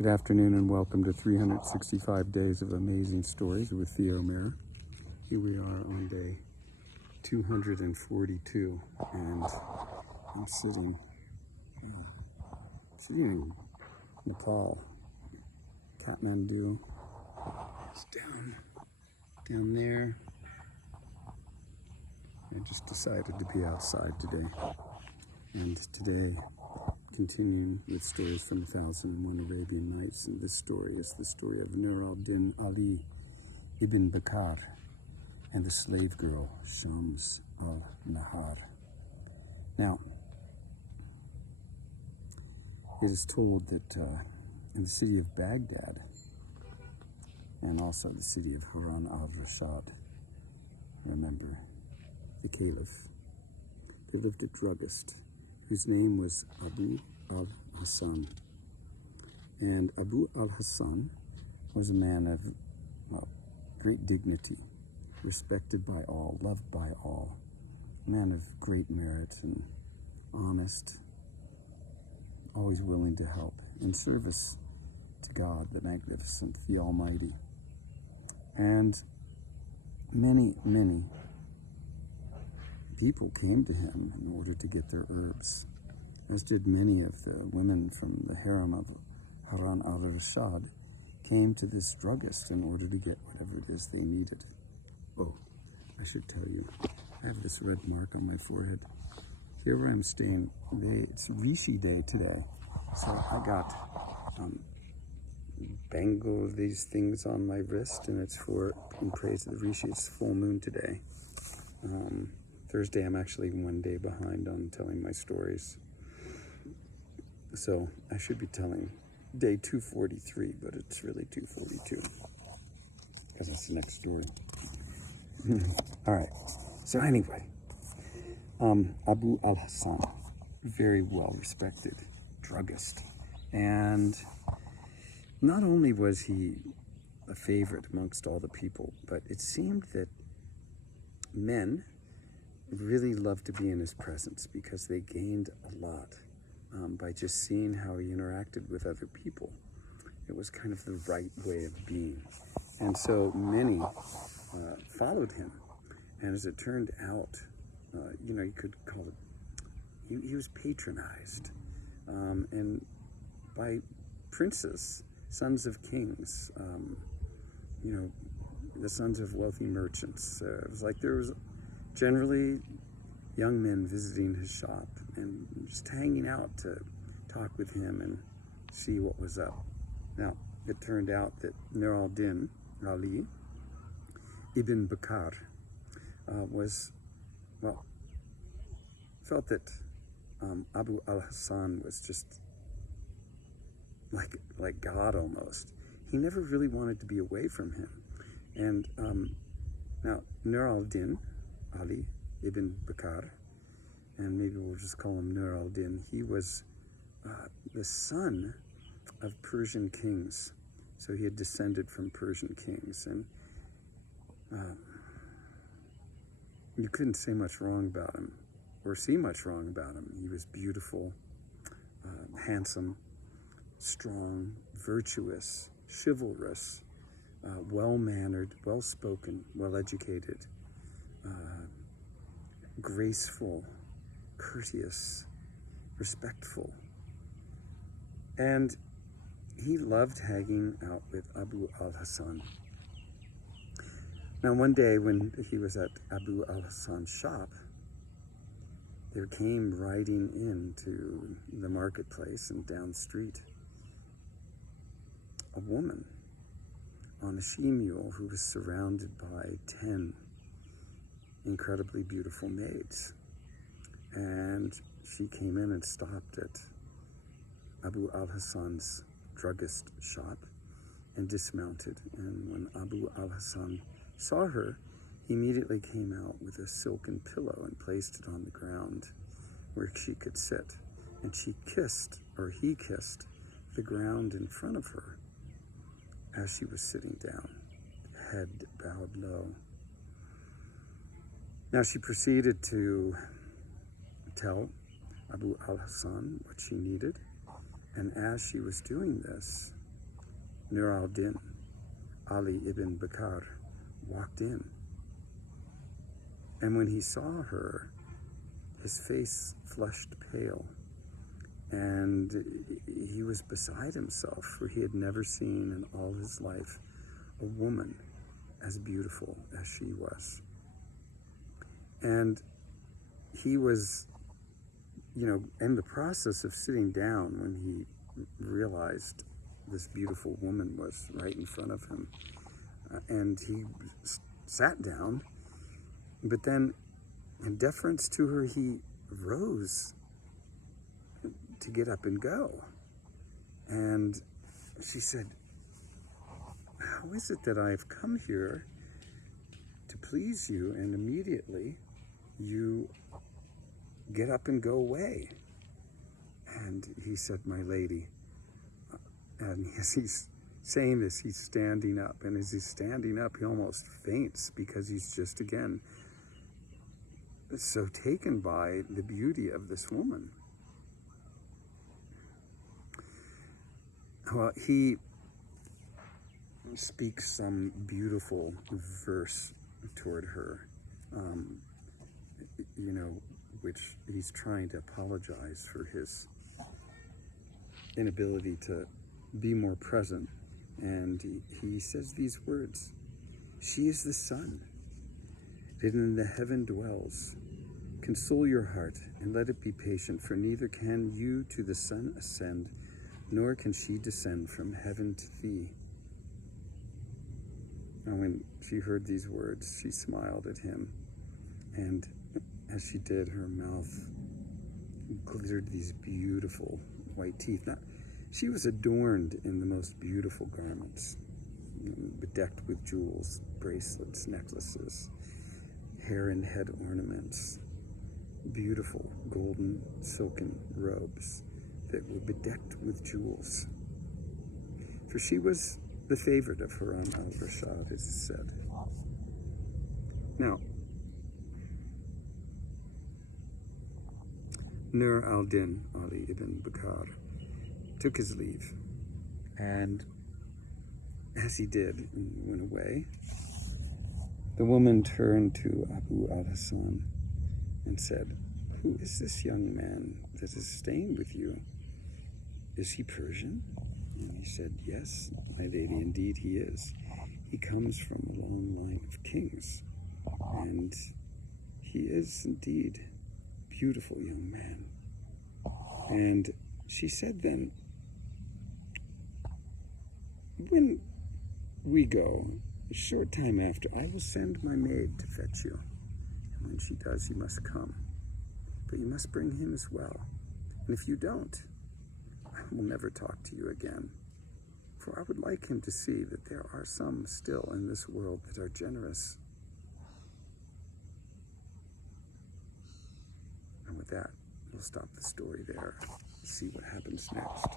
Good afternoon and welcome to 365 Days of Amazing Stories with Theo Mayer. Here we are on day 242 and I'm sitting in Nepal, Kathmandu. It's down there. I just decided to be outside today. And today, continuing with stories from 1001 Arabian Nights, and this story is the story of Nur al-Din Ali Ibn-Bakkar and the slave girl Shams Al-Nahar. Now, it is told that in the city of Baghdad and also the city of Harun al-Rashid, remember the caliph, there lived a druggist whose name was Abu al-Hassan. And Abu al-Hassan was a man of great dignity, respected by all, loved by all, a man of great merit and honest, always willing to help, in service to God, the Magnificent, the Almighty. And many people came to him in order to get their herbs, as did many of the women from the harem of Harun al-Rashid came to this druggist in order to get whatever it is they needed. Oh, I should tell you, I have this red mark on my forehead. Here where I'm staying, it's Rishi Day today, so I got these things on my wrist, and it's in praise of the Rishi. It's full moon today. Thursday, I'm actually one day behind on telling my stories. So I should be telling day 243, but it's really 242 because that's the next story. All right. So anyway, Abu al-Hassan, very well-respected druggist. And not only was he a favorite amongst all the people, but it seemed that men really loved to be in his presence because they gained a lot by just seeing how he interacted with other people. It was kind of the right way of being. And so many followed him. And as it turned out, you could call it, he was patronized. And by princes, sons of kings, the sons of wealthy merchants. It was like there was generally young men visiting his shop and just hanging out to talk with him and see what was up. Now, it turned out that Nur al-Din Ali Ibn-Bakkar felt that Abu al-Hassan was just like God almost. He never really wanted to be away from him. And now Nur al-Din Ali Ibn-Bakkar, and maybe we'll just call him Nur al-Din, he was the son of Persian kings. So he had descended from Persian kings, and you couldn't say much wrong about him, or see much wrong about him. He was beautiful, handsome, strong, virtuous, chivalrous, well-mannered, well-spoken, well-educated, graceful, courteous, respectful. And he loved hanging out with Abu al-Hassan. Now one day when he was at Abu al-Hassan's shop, there came riding into the marketplace and down the street a woman on a she-mule who was surrounded by 10 incredibly beautiful maids. And she came in and stopped at Abu al-Hassan's druggist shop and dismounted. And when Abu al-Hassan saw her, he immediately came out with a silken pillow and placed it on the ground where she could sit. And he kissed the ground in front of her as she was sitting down, head bowed low. Now she proceeded to tell Abu al-Hassan what she needed, and as she was doing this, Nur al-Din, Ali Ibn-Bakkar, walked in. And when he saw her, his face flushed pale, and he was beside himself, for he had never seen in all his life a woman as beautiful as she was. And he was, in the process of sitting down when he realized this beautiful woman was right in front of him. And he sat down, but then in deference to her, he rose to get up and go. And she said, "How is it that I've come here to please you, and immediately you get up and go away?" And he said, "My lady," and as he's saying this, he's standing up, and as he's standing up, he almost faints because he's just, again, so taken by the beauty of this woman. Well, he speaks some beautiful verse toward her, which he's trying to apologize for his inability to be more present. And he says these words: "She is the sun that in the heaven dwells. Console your heart and let it be patient, for neither can you to the sun ascend, nor can she descend from heaven to thee." And when she heard these words, she smiled at him, and as she did, her mouth glittered these beautiful white teeth. Now, she was adorned in the most beautiful garments, bedecked with jewels, bracelets, necklaces, hair and head ornaments, beautiful golden silken robes that were bedecked with jewels. For she was the favorite of Harun al-Rashid, as is said. Now, Nur al-Din, Ali ibn Bakkar, took his leave, and as he did and went away, the woman turned to Abu al-Hasan and said, "Who is this young man that is staying with you? Is he Persian?" And he said, "Yes, my lady, indeed he is. He comes from a long line of kings, and he is indeed a beautiful young man." And she said then, "When we go, a short time after, I will send my maid to fetch you. And when she does, you must come. But you must bring him as well. And if you don't, I will never talk to you again. For I would like him to see that there are some still in this world that are generous." And with that, we'll stop the story there. See what happens next.